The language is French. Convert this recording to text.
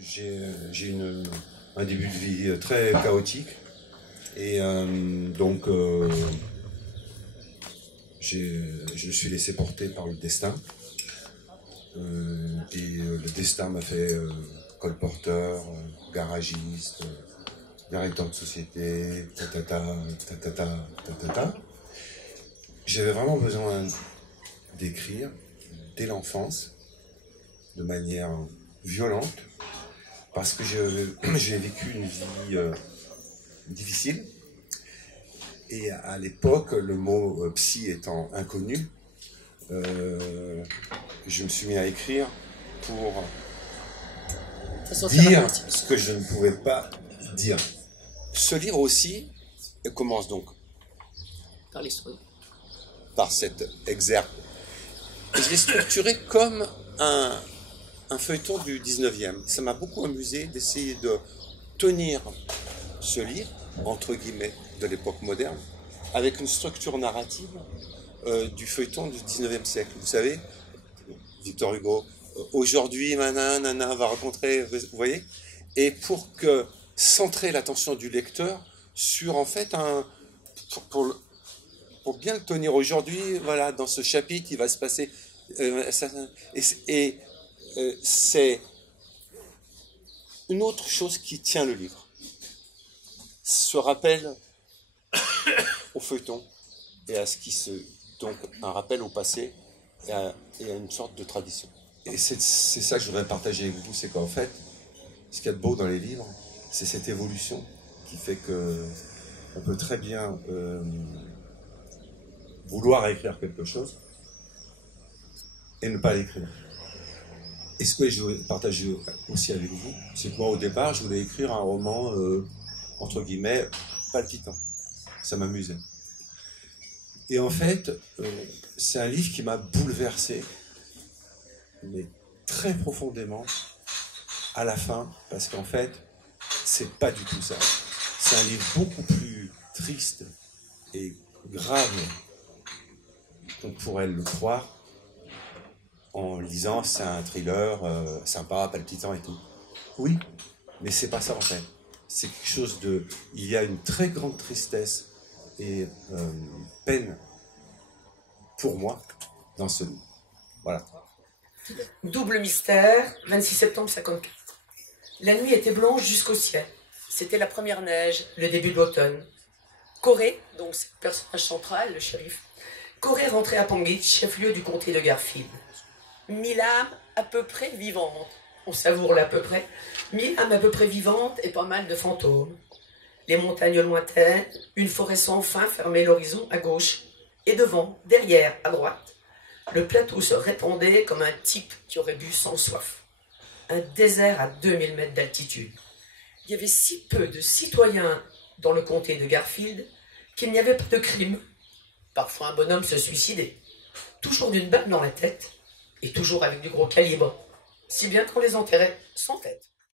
J'ai un début de vie très chaotique et je me suis laissé porter par le destin le destin m'a fait colporteur, garagiste, directeur de société, tatata. J'avais vraiment besoin d'écrire dès l'enfance de manière violente parce que j'ai vécu une vie difficile et à l'époque le mot psy étant inconnu, je me suis mis à écrire pour dire ce que je ne pouvais pas dire. Ce livre aussi commence donc par cet exergue. Je l'ai structuré comme un feuilleton du 19e. Ça m'a beaucoup amusé d'essayer de tenir ce livre, entre guillemets, de l'époque moderne, avec une structure narrative du feuilleton du 19e siècle. Vous savez, Victor Hugo, aujourd'hui, nana va rencontrer, vous voyez, et pour que centrer l'attention du lecteur sur, en fait, pour bien le tenir aujourd'hui, voilà, dans ce chapitre, il va se passer, c'est une autre chose qui tient le livre. Ce rappel au feuilleton et à ce qui se... Donc, un rappel au passé et à une sorte de tradition. Et c'est ça que je voudrais partager avec vous, c'est qu'en fait, ce qu'il y a de beau dans les livres, c'est cette évolution qui fait que on peut très bien vouloir écrire quelque chose et ne pas l'écrire. Et ce que je voudrais partager aussi avec vous, c'est que moi, au départ, je voulais écrire un roman, entre guillemets, palpitant. Ça m'amusait. Et en fait, c'est un livre qui m'a bouleversé, mais très profondément, à la fin, parce qu'en fait, c'est pas du tout ça. C'est un livre beaucoup plus triste et grave qu'on pourrait le croire en lisant. C'est un thriller sympa, palpitant et tout. Oui, mais c'est pas ça en fait. C'est quelque chose de... Il y a une très grande tristesse et peine pour moi dans ce livre. Voilà. Double mystère, 26 septembre 54. La nuit était blanche jusqu'au ciel. C'était la première neige, le début de l'automne. Corée, donc c'est le personnage central, le shérif, Corée rentrait à Panguitch, chef-lieu du comté de Garfield. 1000 âmes à peu près vivantes. On savoure l'à peu près. 1000 âmes à peu près vivantes et pas mal de fantômes. Les montagnes lointaines, une forêt sans fin fermait l'horizon à gauche. Et devant, derrière, à droite, le plateau se répandait comme un type qui aurait bu sans soif. Un désert à 2000 mètres d'altitude. Il y avait si peu de citoyens dans le comté de Garfield qu'il n'y avait pas de crime. Parfois un bonhomme se suicidait. Toujours d'une balle dans la tête et toujours avec du gros calibre. Si bien qu'on les enterrait sans tête.